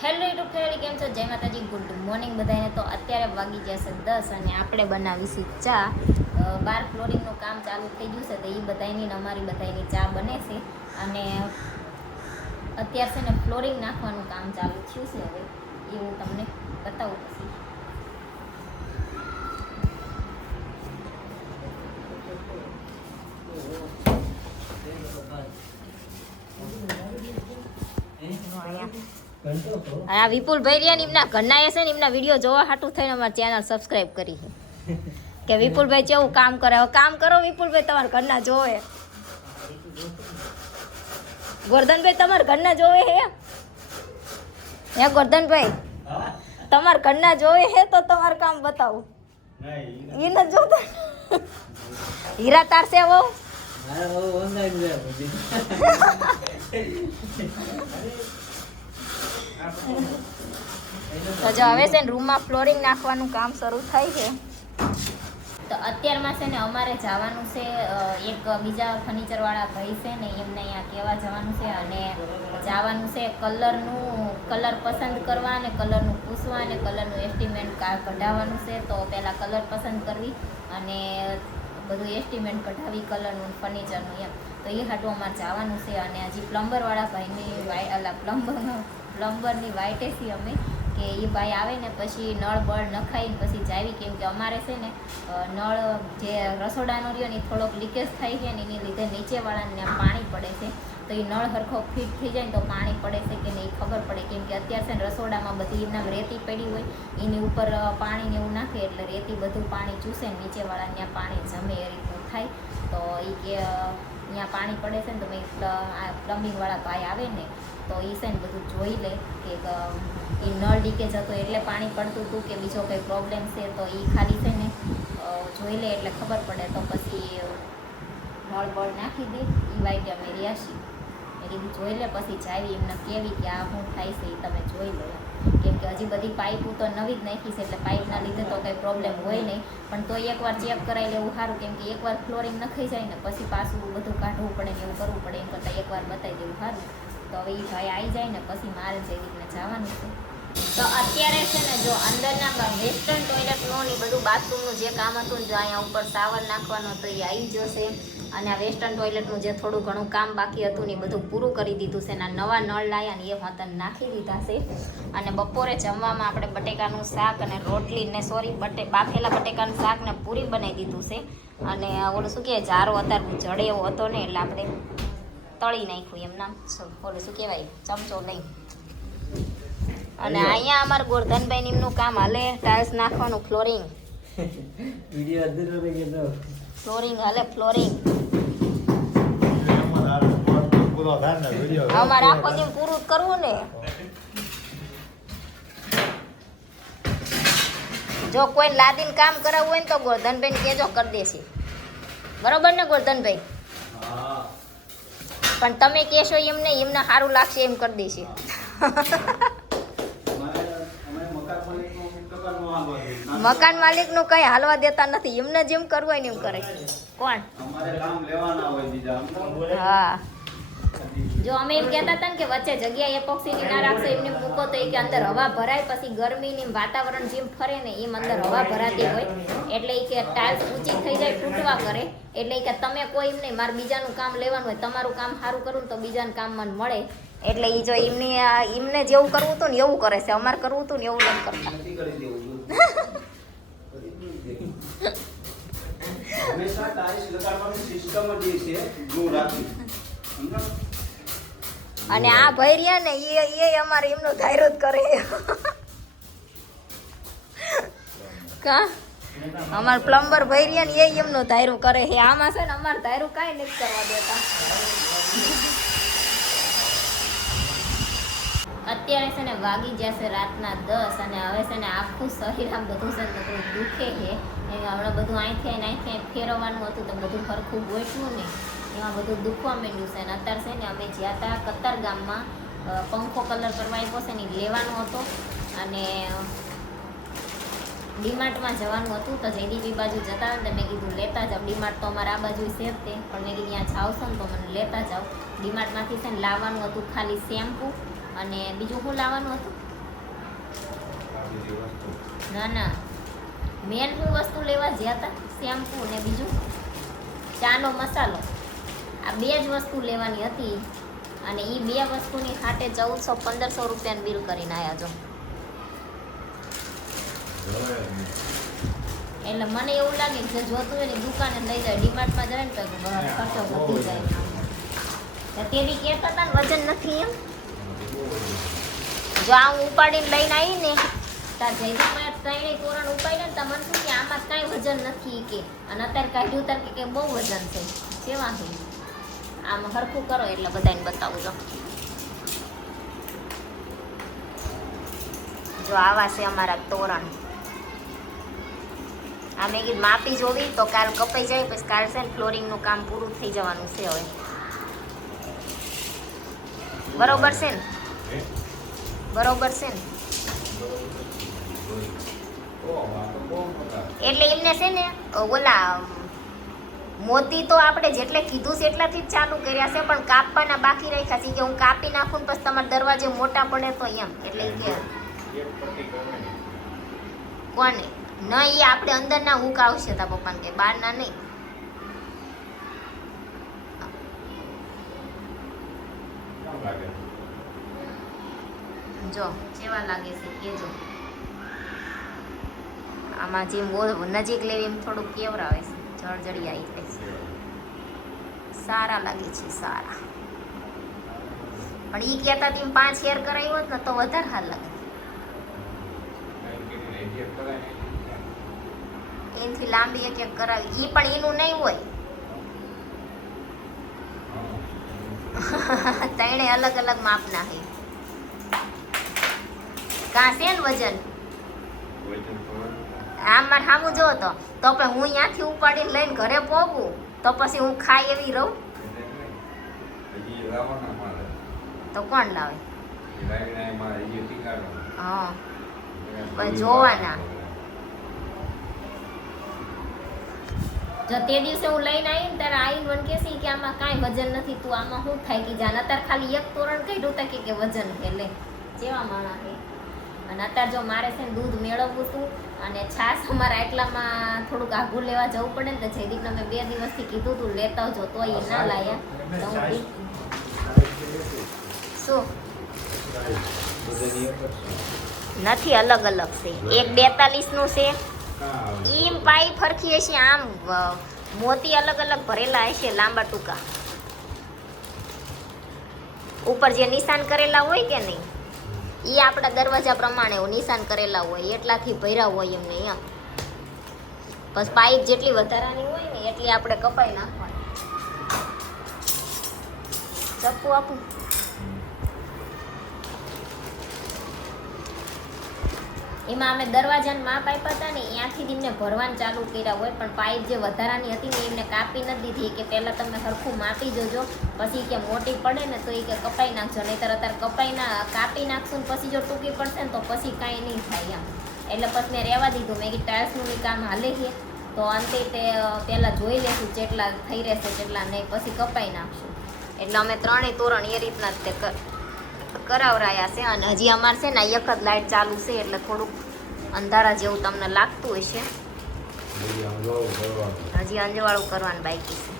Hello YouTube family, કેમ છો? જય માતાજી, ગુડ મોર્નિંગ બધાને. તો અત્યારે વાગી જશે 10 અને આપણે બનાવીશું ચા. બાર ફ્લોરિંગનું કામ ચાલુ થઈ ગયું છે, તો એ બધાની અમારી બધાની ચા બને છે. અને અત્યારે છે ને ફ્લોરિંગ નાખવાનું કામ ચાલુ થયું છે. હવે એ હું તમને બતાવું પછી. આ વિપુલભાઈ રહ્યા ને એમના ઘરના છે ને એમના વિડીયો જોવા હાટું થઈને અમારી ચેનલ સબસ્ક્રાઇબ કરી છે કે વિપુલભાઈ કેવું કામ કરે. હવે કામ કરો વિપુલભાઈ, તમારા ઘરના જોવે. ગોરધનભાઈ તમારા ઘરના જોવે હે ગોરધનભાઈ તમારા ઘરના જોવે હે તો તમારું કામ બતાવું. એ ન જોતા હીરા તારશે બહુ. તો જો હવે છે ને રૂમમાં ફ્લોરિંગ નાખવાનું કામ શરૂ થાય છે. તો અત્યારમાં છે ને અમારે જવાનું છે એક બીજા ફર્નિચરવાળા ભાઈ છે ને એમને અહીંયા કહેવા જવાનું છે. અને જવાનું છે કલર પસંદ કરવા અને કલરનું પૂછવા અને કલરનું એસ્ટિમેટ કઢાવવાનું છે. તો પહેલાં કલર પસંદ કરવી અને બધું એસ્ટિમેટ કઢાવી કલરનું ફર્નિચરનું એમ. તો એ હાટું અમારે જવાનું છે. અને હજી પ્લમ્બરવાળા ભાઈની પ્લમ્બરની વાઇટે છીએ અમે કે એ ભાઈ આવે ને પછી નળ બળ નખાઈને પછી જાવી. કેમ કે અમારે છે ને નળ જે રસોડાનો રહ્યો ને એ થોડોક લીકેજ થાય છે ને એની લીધે નીચેવાળાને પાણી પડે છે. તો એ નળ સરખો ફિટ થઈ જાય ને તો પાણી પડે છે કે નહીં ખબર પડે. કેમ કે અત્યારે છે ને રસોડામાં બધી એમના રેતી પડી હોય, એની ઉપર પાણી ને એવું નાખે એટલે રેતી બધું પાણી ચૂસે ને નીચેવાળા ત્યાં પાણી જમે એ રીતનું થાય. તો એ કે ત્યાં પાણી પડે છે ને તો મેં પ્લમ્બિંગવાળા ભાઈ આવે ને તો એ છે ને બધું જોઈ લે કે એ નળ લીકેજ હતો એટલે પાણી પડતું હતું કે બીજો કંઈ પ્રોબ્લેમ છે. તો એ ખાલી છે ને જોઈ લે એટલે ખબર પડે. તો પછી નળ બળ નાખી દે. એ વાઈટ અમે રહ્યા છીએ એ કીધું જોઈ લે પછી જાવી એમને કેવી કે આ શું થાય છે એ તમે જોઈ લો. કેમ કે હજી બધી પાઇપો તો નવી જ નાખી છે એટલે પાઇપના લીધે તો કંઈ પ્રોબ્લેમ હોય નહીં. પણ તો એકવાર ચેક કરાવી લેવું સારું. કેમ કે એકવાર ફ્લોરિંગ નખાઈ જાય ને પછી પાછું બધું કાઢવું પડે ને એવું કરવું પડે. એમ કરતાં એકવાર બતાવી દેવું સારું. તો હવે એ ભાઈ આવી જાય ને પછી મારે જે રીતને જવાનું છે. તો અત્યારે છે ને જો અંદરના વેસ્ટર્ન ટોયલેટનું ને બધું બાથરૂમનું જે કામ હતું ને જો અહીંયા ઉપર શાવર નાખવાનો હતો એ આવી જશે. અને આ વેસ્ટર્ન ટોયલેટનું જે થોડું ઘણું કામ બાકી હતું ને એ બધું પૂરું કરી દીધું છે. અને નવા નળ લાવ્યા ને એ હોતન નાખી દીધા છે. અને બપોરે જમવામાં આપણે બટેકાનું શાક અને રોટલી ને બાફેલા બટેકાનું શાક ને પૂરી બનાવી દીધું છે. અને ઓલું શું કહે જારો અત્યારે જડે એવો હતો ને એટલે આપણે તળી નાખ્યું એમ નામ ઓલું શું કહેવાય ચમચો લઈ. અને અહીંયા અમારા ગોરધનભાઈ નિમનું કામ હાલે ટાઇલ્સ નાખવાનું ફ્લોરિંગ હાલે ફ્લોરિંગ. અમારે આખો દિન પૂરું કરવું ને. જો કોઈ લાદીને કામ કરાવવું હોય ને તો ગોરધનભાઈ કેજો કરી દેશે. બરોબર ને ગોરધનભાઈ? પણ તમે કહેશો એમને સારું લાગશે એમ કરી દેશે. મકાન માલિક નું કઈ હાલવા દેતા નથી. એમને જેમ કરવું હોય ને એમ કરે. કોણ? હા, જો અમે એમ કહેતા હતા ને કે વચ્ચે જગ્યા એપોક્સીની ના રાખશો એમને મૂકો તો એ કે અંદર હવા ભરાય પછી ગરમીની વાતાવરણ જેમ ફરે ને એમ અંદર હવા ભરાતી હોય એટલે એ કે ટાઇલ્સ ઊંચી થઈ જાય તૂટવા કરે. એટલે કે તમે કોઈ એમ નહીં મારે બીજાનું કામ લેવાનું હોય, તમારું કામ સારું કરવું ને તો બીજાનું કામ મને મળે. એટલે એ જો એમને જેવું કરવું હતું ને એવું કરે છે. અમારે કરવું હતું ને એવું નથી કરતા. અને આ ભાઈ રહ્યા ને એ અમારે એમનો ધાયરો જ કરે. કા અમાર પ્લમ્બર ભાઈ રહ્યા ને એ એમનો ધાયરો કરે છે. આમાં છે ને અમારે ધાયરો કાંઈ નથી કરવા દેતા. અત્યારે છે ને વાગી જશે રાતના 10 અને હવે છે ને આખું શરીર આમ બધું છે ને બધું દુખે છે. હમણાં બધું અહીંથી ફેરવવાનું હતું તો બધું સરખું ગોઠવું ને એમાં બધું દુખવા માંડ્યું છે. અને અત્યારે છે ને અમે જ્યાં ત્યાં કતાર ગામમાં પંખો કલર કરવા આવ્યો છે ને લેવાનો હતો. અને ડીમાર્ટમાં જવાનું હતું તો જેડીપી બાજુ જતા હતા મેં કીધું લેતા જાઓ. ડીમાર્ટ તો અમારા આ બાજુ છે જ તે પણ મેં કીધું ત્યાં જાવ છો ને તો મને લેતા જાઓ. ડીમાર્ટમાંથી છે ને લાવવાનું હતું ખાલી શેમ્પૂ અને બીજું શું લાવવાનું હતું ના ના, મેન હું વસ્તુ લેવા ગયા હતા, શેમ્પુ ને બીજું ચાનો મસાલો, આ બે જ વસ્તુ લેવાની હતી. અને એ બે વસ્તુની ખાતે 1400-1500 રૂપિયાનું બિલ કરીને આવ્યા છો. એટલે મને એવું લાગે કે જે જોતું હોય ને દુકાને લઈ જાય, ડીમાર્ટમાં જાય ને તો ખર્ચો વધી જાય. તે બી કહેતા હતા ને વજન નથી એમ. જો આ હું ઉપાડીને લઈને આવી ને તાર જયદીપભાઈ ત્રણેય તોરણ ઉપાડ્યા ને તા મને શું કે આમાં કાંઈ વજન નથી કે, અને અત્યારે કાઢ્યું તાર કે બહુ વજન છે. કેવા છે આમ હરખું કરો એટલે બધાને બતાવું છો. જો આવા છે અમારા તોરણ. આ મેં કીધું માપી જોવી તો કાલ કપાઈ જાય, પછી કાલ છે ને ફ્લોરિંગનું કામ પૂરું થઈ જવાનું છે હવે. બરોબર છે ને? બરોબર છે ને? એટલે એમને છે ને ઓલા મોતી તો આપણે જેટલે કીધું છે એટલાથી જ ચાલુ કર્યા છે, પણ કાપવાના બાકી રાખ્યા છે કે હું કાપી નાખું ને પછી તમારા દરવાજે મોટા પડે તો એમ. એટલે કે કોને ના, એ આપણે અંદરના હુક આવશે તા પપ્પાને કે બહારના નહીં. જો કેવા લાગે છે કેજો. આમાં જેમ નજીક લેવી એમ થોડુંક કેવરાવે છે, જળજળી આવી જાય છે. સારા લાગે છે સારા. પણ એ કહેતા તેમ 5 હેર કરાવી હોત ને તો વધારે હાલ લાગે. એનાથી લાંબી એક કરાવી, એ પણ એનું નહીં હોય. ત્રણે અલગ અલગ માપના છે. કાં છે ને વજન આમાં સામું જો તો પણ હું ત્યાંથી ઉપાડીને લઈને ઘરે પહોંચું તો પછી હું ખાઈ એવી રહું તો કોણ લાવે? હા જોવાના. જો તે દિવસે હું લઈને આવી ને ત્યારે આવીને મને કહેશે કે આમાં કાંઈ વજન નથી, તું આમાં શું થાય કે જાન અત્યારે ખાલી એક તોરણ કાઢ્યું તા કે વજન છે લે જેવા માણા છે. અને અત્યારે જો મારે છે ને દૂધ મેળવવું હતું અને છાશ અમારા એટલામાં થોડુંક આઘું લેવા જવું પડે ને તો જયદીપને મેં 2 દિવસથી કીધું તું લેતા આવજો તો એ ના લાયા. તો હું શું નથી અલગ અલગ છે, એક 42નું છે ઈમ પાઈ ફરખી હશે, આમ મોતી અલગ અલગ ભરેલા હશે લાંબા ટૂંકા. ઉપર જે નિશાન કરેલા હોય કે નહીં એ આપણા દરવાજા પ્રમાણે નિશાન કરેલા હોય એટલાથી ભર્યા હોય એમને એમ. બસ પાઇપ જેટલી વધારાની હોય ને એટલી આપણે કપાઈ નાખવાની. ચપ્પુ આપું. એમાં અમે દરવાજાને માપ આપ્યા હતા ને ત્યાંથી જ એમને ભરવાનું ચાલુ કર્યા હોય, પણ પાઇપ જે વધારાની હતી ને એમને કાપી નથી દીધી કે પહેલાં તમે સરખું માપી જોજો, પછી કે મોટી પડે ને તો એ કે કપાઈ નાખજો, નહીંતર અત્યારે કાપી નાખશું ને પછી જો ટૂંકી પડશે ને તો પછી કાંઈ નહીં થાય એમ. એટલે પછી મેં રહેવા દીધું. મેં કીધું ટાયર્સનું કામ હાલે છે તો અંતે તે પહેલાં જોઈ લેશું જેટલા થઈ રહેશે જેટલા નહીં, પછી કપાઈ નાખશું. એટલે અમે 3 તોરણ એ રીતના જ તે કરાવરાયા છે. અને હજી અમારે છે ને એક જ લાઇટ ચાલુ છે એટલે થોડુંક અંધારા જેવું તમને લાગતું હશે. હજી અંજવાળું કરવાનું બાકી છે.